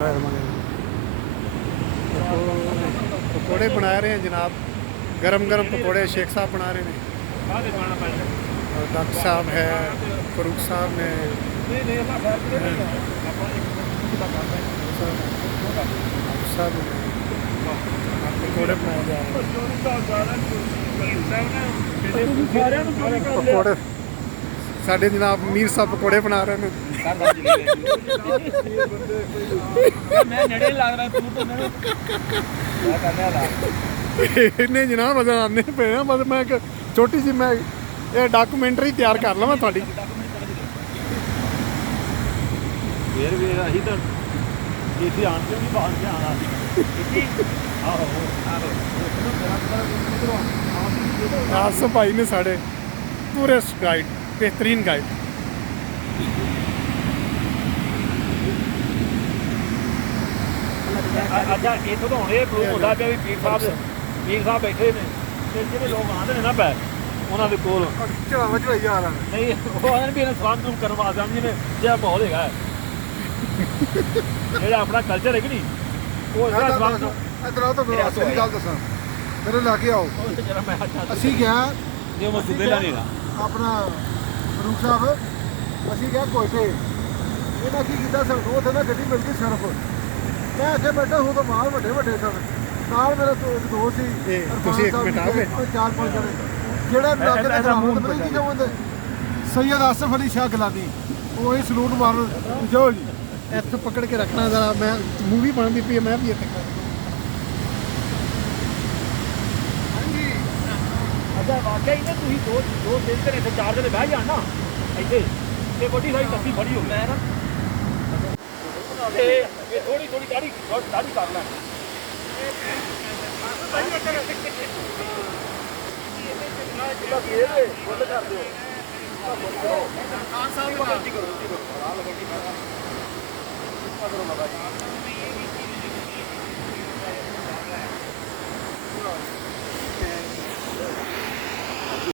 पकौड़े बना रहे हैं जनाब, गरम गरम पकौड़े शेख साहब बना रहे हैं। और डॉक्टर साहब है, फरूक साहब ने पकौड़े बनाए जा रहे हैं। पकौड़े साढ़े जनाब मीर साहब पकौड़े बना रहे हैं। इन्ने जनाब मजा आने पे बस मैं छोटी सी मैं ये डॉक्यूमेंट्री तैयार कर लवां थोड़ी। आसफ भाई ने साढ़े टूरिस्ट गाइड, बेहतरीन गाइड। अच्छा इतों तो हूँ ये प्रूफ होता पिया भी पीर साहब बैठे ने जो लोग आते हैं ना पै उन्होंने कोल नहीं वो आने भी सलाम सलूम करने वास्ते जिन्हें जो माहौल है जो अपना कल्चर है कि नहीं वो मेरे लागे आओ असी गया अपना फरूक साहब असी गया कोयटे इन्हें की किया सर उसे ना गड्डी मिल गई सिर्फ मैं अगे बैठा हूँ तो माल ਵੱਡੇ ਵੱਡੇ सन ਨਾਲ मेरा दोस्त ही चार पांच जने ਜਿਹੜਾ ਇਲਾਕੇ ਦਾ ਨਾਮ ਪਤਾ ਕੀ ਕਹਿੰਦੇ सैयद आसफ अली शाह गिलानी वो ही सलूट मारन जाओ जी ਇੱਥੇ पकड़ के रखना जरा मैं मूवी बनती पई मैं भी ਇੱਥੇ अच्छा वाकई ने तुम दो तीन दिन इतने चार दिन बह जान ना इतने ये बड़ी सारी तस्ती बड़ी हो मैं ना ये थोड़ी थोड़ी दाढ़ी कर लें खान साहब